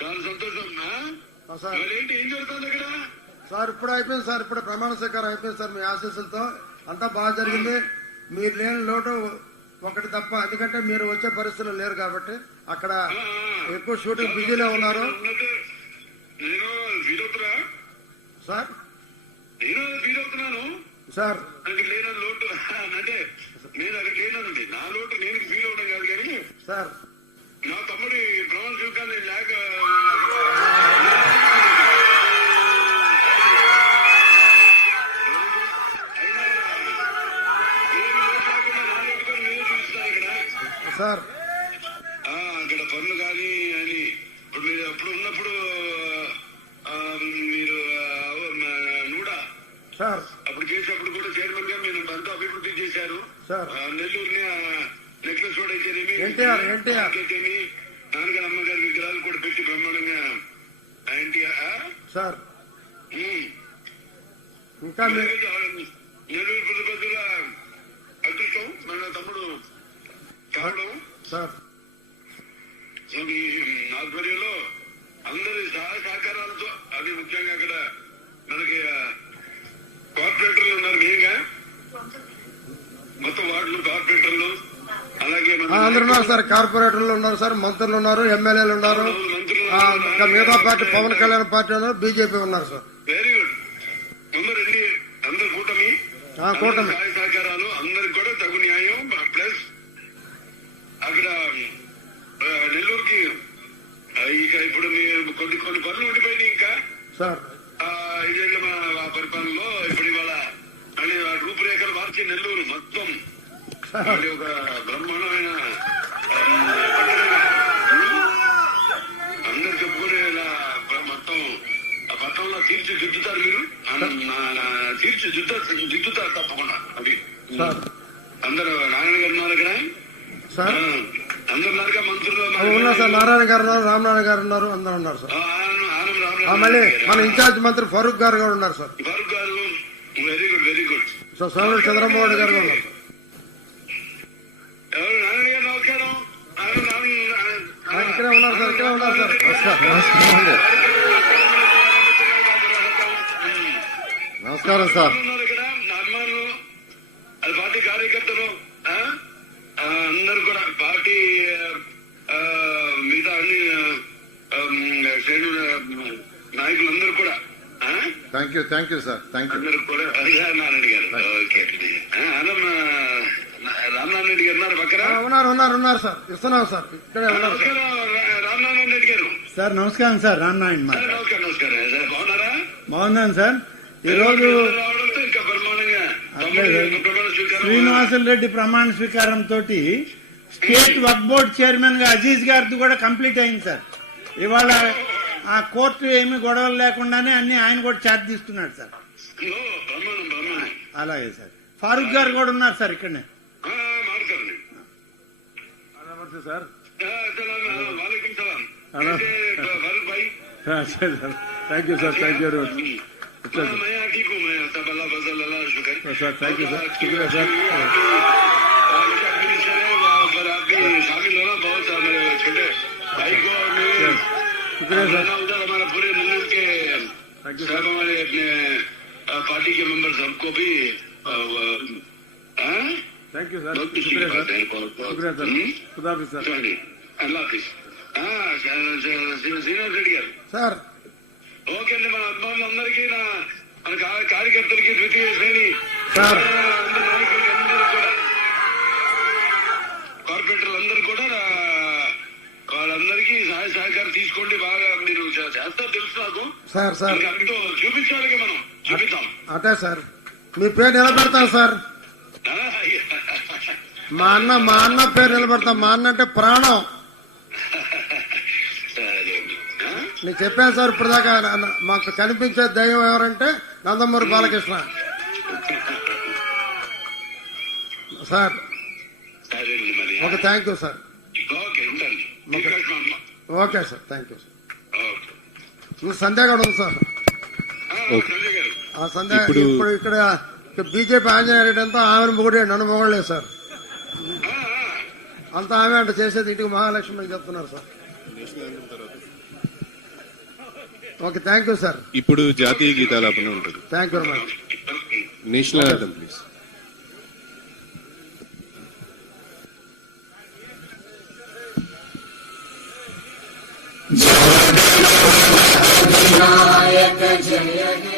చాలా సంతోషం. ఏంటి ఏం జరుగుతుంది ఇక్కడ? సార్ ఇప్పుడు అయిపోయింది సార్, ఇప్పుడు ప్రమాణ స్వీకారం అయిపోయింది సార్. మీ ఆశీస్సులతో అంతా బాగా జరిగింది. మీరు లేని లోటు ఒకటి తప్ప, ఎందుకంటే మీరు వచ్చే పరిస్థితులు లేరు కాబట్టి అక్కడ ఎక్కువ షూటింగ్ బిజీలో ఉన్నారు నేను ఫీల్ అవుతున్నా సార్. నేను ఫీల్ అవుతున్నాను సార్. నాకు లేని లోటు అంటే నేను అక్కడ లేనండి. నా లోటు నేను ఫీల్ అవడం కాదు కానీ సార్ నా తమ్ముడి ప్రమాణ స్వీకారాన్ని లేక సార్ అక్కడ పనులు కానీ అని ఇప్పుడు మీరు అప్పుడు ఉన్నప్పుడు మీరు నూడా సార్ అప్పుడు చేసినప్పుడు కూడా చైర్మన్ గా మీరు అంతా అభివృద్ధి చేశారు. నెల్లూరుని నెక్లెస్ రోడ్ అయితేనేమి అయితేమి నాన్నగారు అమ్మగారి విగ్రహాలు కూడా పెట్టి బ్రహ్మాండంగా ఎన్టీఆర్ సార్ ఇంకా నెల్లూరు ప్రతిపత్తుల అదృష్టం మన తమ్ముడు కావడం సార్. ఈ ఆధ్వర్యంలో అందరి సహకారాలతో, అది ముఖ్యంగా అక్కడ మనకి కార్పొరేటర్లు ఉన్నారు. మెయిన్గా మొత్తం వార్డులు కార్పొరేటర్లు, అలాగే అందరు ఉన్నారు సార్. కార్పొరేటర్లు ఉన్నారు సార్, మంత్రులు ఉన్నారు, ఎమ్మెల్యేలు ఉన్నారు, మిగతా పార్టీ పవన్ కళ్యాణ్ పార్టీ ఉన్నారు, బీజేపీ ఉన్నారు సార్. Very good. అందరు కూటమి సహాయ సహకారాలు అందరికి కూడా తగు న్యాయం. ప్లస్ అక్కడ నెల్లూరుకి ఇక ఇప్పుడు మీరు కొన్ని పనులు ఉండిపోయినాయి ఇంకా సార్. 5 ఏళ్ల మా పరిపాలనలో ఇప్పుడు ఇవాళ మళ్ళీ రూపురేఖలు మార్చి నెల్లూరు మొత్తం ఒక బ్రహ్మాండమైన అందరు చెప్పుకునేలా మొత్తం ఆ పట్టణంలో తీర్చిదిద్దుతారు. మీరు తీర్చిదిద్దుతారు తప్పకుండా. అది అందరూ నారాయణ గారు ఉన్నారు ఇక్కడ, అందరు ఉన్నారుగా మంత్రులు ఉన్నారు సార్. నారాయణ గారు ఉన్నారు, రామనారాయణ గారు ఉన్నారు, అందరూ ఉన్నారు సార్. మళ్ళీ మన ఇన్ఛార్జ్ మంత్రి ఫరూక్ గారు కూడా ఉన్నారు సార్. ఫరూక్ గారు very good, very good. So సోదరుడు చంద్రబాబు గారు కూడా ఉన్నారు. ఎవరు నారాయణ గారు? నమస్కారం. ఇక్కడే ఉన్నారు సార్, ఇక్కడే ఉన్నారు సార్. నమస్కారం సార్. ఇక్కడ అభిమానులు, అది పార్టీ కార్యకర్తలు అందరు కూడా, పార్టీ మిగతా అన్ని శ్రేణుల నాయకులందరూ కూడా. Thank you sir. అందరూ కూడా. నారాయణ గారు ఓకే. రామనారాయణ రెడ్డి గారు ఉన్నారు పక్కన? ఉన్నారు సార్. ఇస్తున్నాం సార్. ఇక్కడే ఉన్నారు. రామనారాయణ రెడ్డి గారు సార్. నమస్కారం సార్. రామనారాయణ. నమస్కారం సార్. బాగున్నారా? బాగున్నాను సార్. ఈ రోజు ఇంకా బ్రహ్మాండంగా శ్రీనివాసులు రెడ్డి ప్రమాణ స్వీకారం తోటి స్టేట్ వర్క్ బోర్డు చైర్మన్ గా అజీజ్ గారిది కూడా కంప్లీట్ అయింది సార్. ఇవాళ ఆ కోర్టు ఏమి గొడవలు లేకుండానే అన్ని ఆయన కూడా ఛార్జ్ తీసుకున్నాడు సార్. అలాగే సార్. ఫారూక్ గారు కూడా ఉన్నారు సార్ ఇక్కడనే. Sir thank you sir. Thank you very much. मैं ठीक हूँ. मैं सब अल्लाह फजल अल्लाह शुक्र. Sir thank you sir. शुक्रिया सर. पर आप भी शामिल हो ना. बहुत मेरे छोटे भाई को शुक्रिया सर. उधर हमारा पूरे मुल्क के सब हमारे अपने पार्टी के मेंबर सबको भी थैंक यू सर. शुक्रिया सर. शुक्रिया सर. खुदा हाफिज़ सर. अल्लाह हाफिज़. శ్రీనివాస్ రెడ్డి గారు సార్. ఓకే అండి. మన అభిమానులందరికీ, మన కార్యకర్తలకి, ద్వితీయ శ్రేణి నాయకులకి అందరూ కూడా, కార్పొరేటర్లు అందరూ కూడా వాళ్ళందరికీ సహాయ సహకారం తీసుకోండి. బాగా మీరు చేస్తారు తెలుసు నాకు సార్. చూపించాలి. మనం చూపిస్తాం. అదే సార్. మీ పేరు నిలబెడతాం సార్. మా అన్న పేరు నిలబెడతాం. మా అన్న అంటే ప్రాణం. నేను చెప్పాను సార్. ఇప్పుడు దాకా మాకు కనిపించే దైవం ఎవరంటే Nandamuri Balakrishna sir. Okay. Thank you sir. Okay sir. Thank you sir. Sandhya కూడా ఉంది సార్. ఆ సంధ్య ఇప్పుడు ఇక్కడ బీజేపీ ఆంజనేయ రెడ్డి అంతా ఆమెను పొగిడే, నన్ను పొగడలేదు సార్. అంతా ఆమె అంటే చేసేది ఇంటికి మహాలక్ష్మి అని చెప్తున్నారు sir. Okay, thank you sir. ఇప్పుడు జాతీయ గీతాలాపన ఉంటుంది. Thank you very much. National anthem please. Jaya